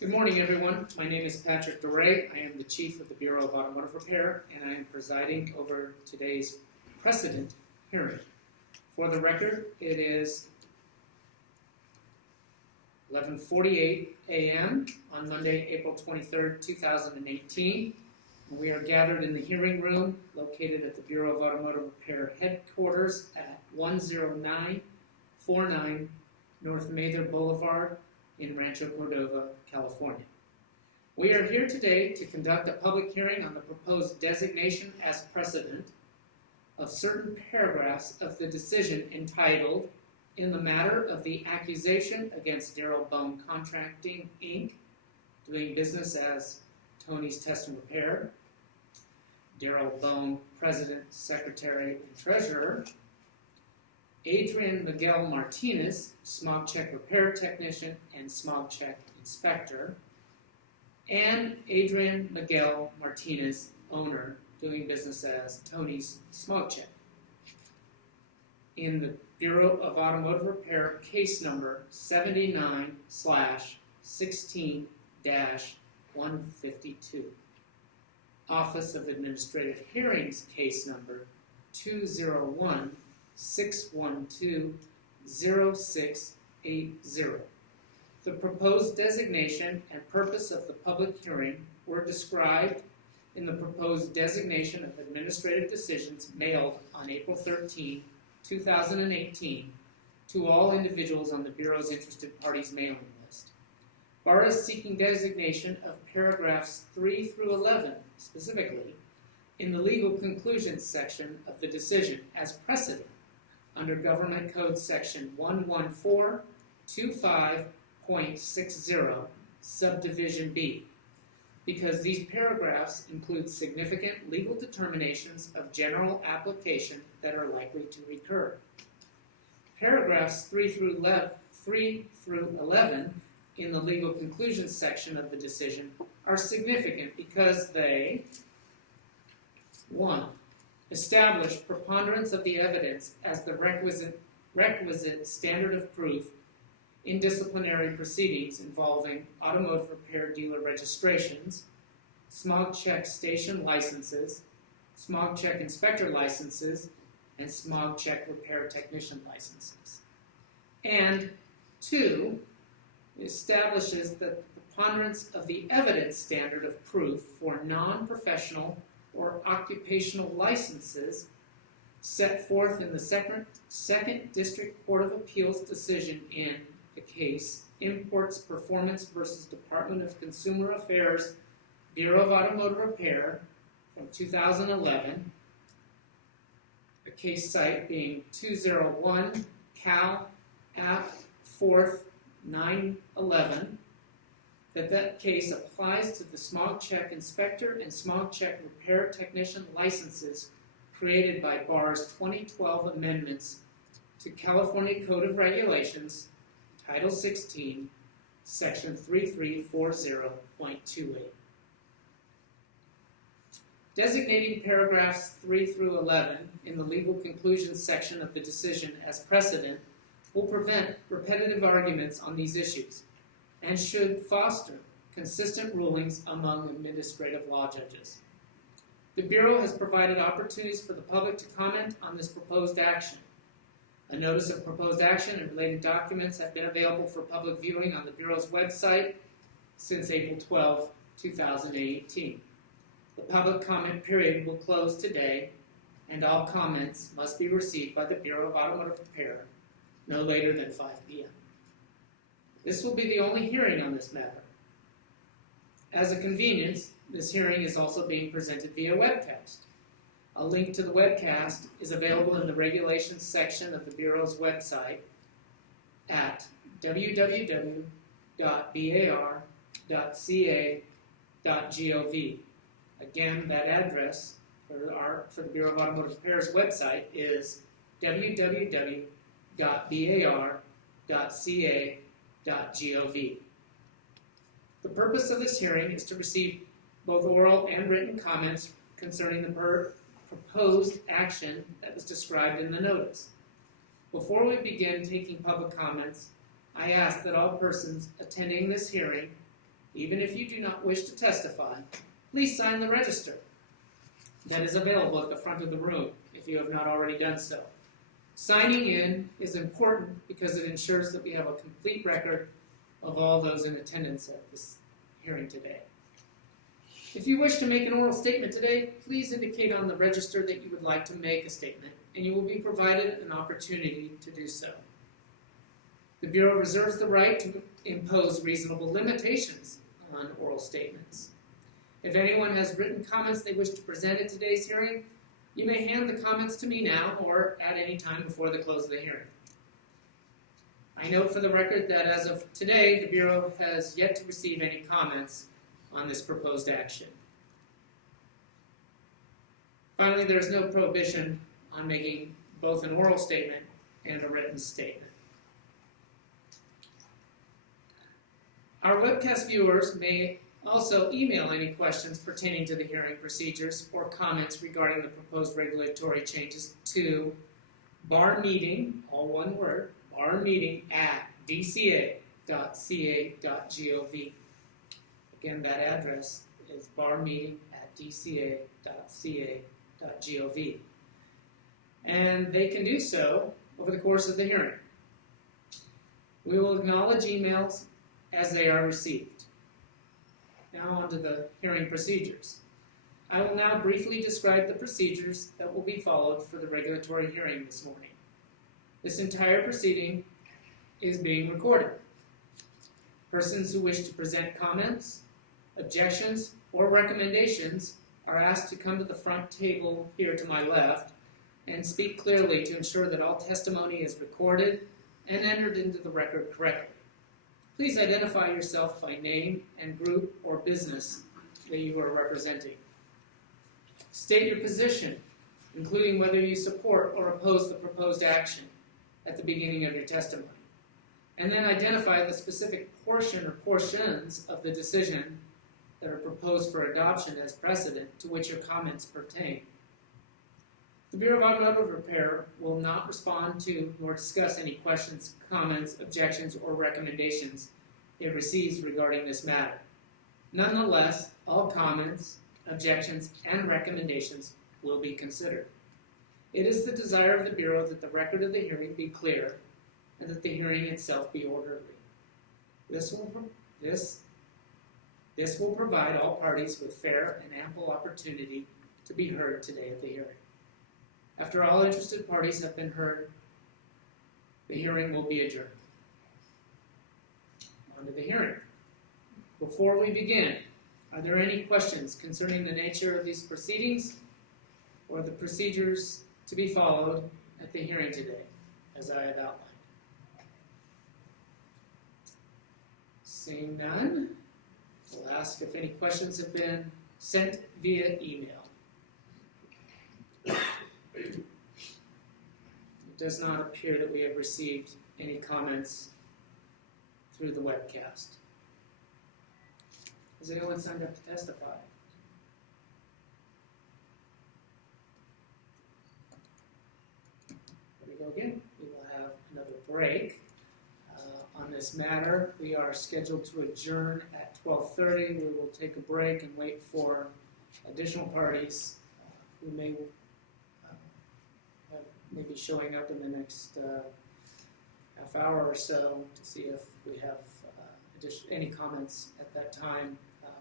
Good morning, everyone. My name is Patrick DeRay. I am the Chief of the Bureau of Automotive Repair, and I am presiding over today's precedent hearing. For the record, it is 11:48 a.m. on Monday, April 23rd, 2018. We are gathered in the hearing room located at the Bureau of Automotive Repair headquarters at 10949 North Mather Boulevard in Rancho Cordova, California. We are here today to conduct a public hearing on the proposed designation as precedent of certain paragraphs of the decision entitled, "In the matter of the accusation against Darrell Bone Contracting, Inc., doing business as Tony's Test and Repair, Darrell Bone, President, Secretary, and Treasurer, Adrian Miguel Martinez, Smog Check Repair Technician and Smog Check Inspector, and Adrian Miguel Martinez, owner, doing business as Tony's Smog Check, in the Bureau of Automotive Repair case number 79/16-152. Office of Administrative Hearings case number 201-612-0680. The proposed designation and purpose of the public hearing were described in the proposed designation of administrative decisions mailed on April 13, 2018 to all individuals on the Bureau's interested parties mailing list. BAR is seeking designation of paragraphs 3 through 11, specifically, in the legal conclusions section of the decision as precedent under Government Code Section 11425.60, Subdivision B, because these paragraphs include significant legal determinations of general application that are likely to recur. Paragraphs 3 through 11 in the legal conclusions section of the decision are significant because they: 1. Establish preponderance of the evidence as the requisite standard of proof in disciplinary proceedings involving automotive repair dealer registrations, smog check station licenses, smog check inspector licenses, and smog check repair technician licenses. And 2. Establishes that the preponderance of the evidence standard of proof for non-professional or occupational licenses set forth in the Second District Court of Appeals decision in the case Imports Performance versus Department of Consumer Affairs, Bureau of Automotive Repair from 2011, the case site being 201 Cal App 4th 911, that case applies to the smog check inspector and smog check repair technician licenses created by BAR's 2012 amendments to California Code of Regulations, Title 16, Section 3340.28. Designating paragraphs 3 through 11 in the legal conclusions section of the decision as precedent will prevent repetitive arguments on these issues and should foster consistent rulings among administrative law judges. The Bureau has provided opportunities for the public to comment on this proposed action. A notice of proposed action and related documents have been available for public viewing on the Bureau's website since April 12, 2018. The public comment period will close today, and all comments must be received by the Bureau of Automotive Repair no later than 5 p.m. This will be the only hearing on this matter. As a convenience, this hearing is also being presented via webcast. A link to the webcast is available in the regulations section of the Bureau's website at www.bar.ca.gov. Again, that address for the Bureau of Automotive Repair's website is www.bar.ca.gov. The purpose of this hearing is to receive both oral and written comments concerning the proposed action that was described in the notice. Before we begin taking public comments, I ask that all persons attending this hearing Even if you do not wish to testify, please sign the register that is available at the front of the room if you have not already done so. Signing in is important because it ensures that we have a complete record of all those in attendance at this hearing today. If you wish to make an oral statement today, please indicate on the register that you would like to make a statement, and you will be provided an opportunity to do so. The Bureau reserves the right to impose reasonable limitations on oral statements. If anyone has written comments they wish to present at today's hearing, you may hand the comments to me now or at any time before the close of the hearing. I note for the record that as of today, the Bureau has yet to receive any comments on this proposed action. Finally, there is no prohibition on making both an oral statement and a written statement. Our webcast viewers may also email any questions pertaining to the hearing procedures or comments regarding the proposed regulatory changes to barmeeting, all one word, barmeeting@dca.ca.gov. Again, that address is barmeeting@dca.ca.gov. And they can do so over the course of the hearing. We will acknowledge emails as they are received. Now on to the hearing procedures. I will now briefly describe the procedures that will be followed for the regulatory hearing this morning. This entire proceeding is being recorded. Persons who wish to present comments, objections, or recommendations are asked to come to the front table here to my left and speak clearly to ensure that all testimony is recorded and entered into the record correctly. Please identify yourself by name and group or business that you are representing. State your position, including whether you support or oppose the proposed action at the beginning of your testimony. And then identify the specific portion or portions of the decision that are proposed for adoption as precedent to which your comments pertain. The Bureau of Automotive Repair will not respond to nor discuss any questions, comments, objections, or recommendations it receives regarding this matter. Nonetheless, all comments, objections, and recommendations will be considered. It is the desire of the Bureau that the record of the hearing be clear and that the hearing itself be orderly. This will provide all parties with fair and ample opportunity to be heard today at the hearing. After all interested parties have been heard, the hearing will be adjourned. On to the hearing. Before we begin, are there any questions concerning the nature of these proceedings or the procedures to be followed at the hearing today, as I have outlined? Seeing none, we'll ask if any questions have been sent via email. It does not appear that we have received any comments through the webcast. Has anyone signed up to testify? There we go again. We will have another break. On this matter, we are scheduled to adjourn at 12:30. We will take a break and wait for additional parties who may be showing up in the next half hour or so to see if we have any comments at that time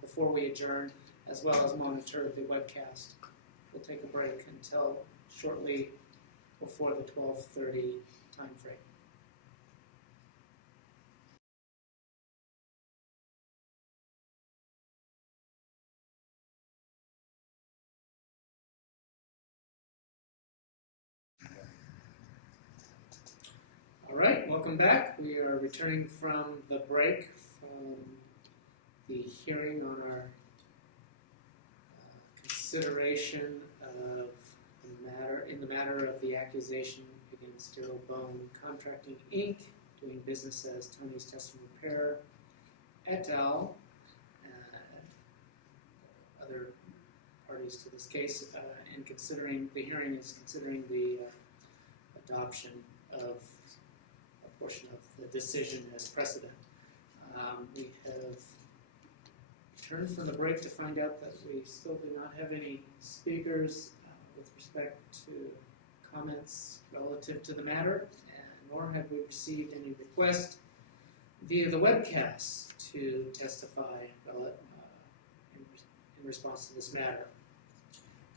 before we adjourn, as well as monitor the webcast. We'll take a break until shortly before the 12:30 time frame. All right, welcome back. We are returning from the break from the hearing on our consideration of the matter of the accusation against Daryl Bone Contracting, Inc., doing business as Tony's Test and Repair, et al., other parties to this case, and considering the hearing is considering the adoption of portion of the decision as precedent. We have returned from the break to find out that we still do not have any speakers with respect to comments relative to the matter, and nor have we received any request via the webcast to testify in response to this matter.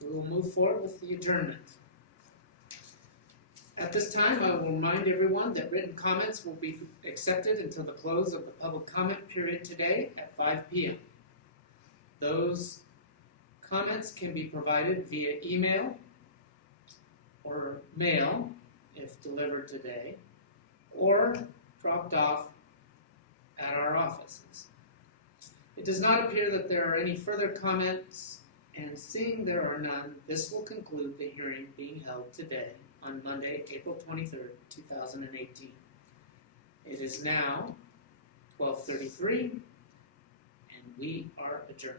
We will move forward with the adjournment. At this time, I will remind everyone that written comments will be accepted until the close of the public comment period today at 5 p.m. Those comments can be provided via email or mail if delivered today, or dropped off at our offices. It does not appear that there are any further comments, and seeing there are none, this will conclude the hearing being held today on Monday, April 23rd, 2018. It is now 12:33, and we are adjourned.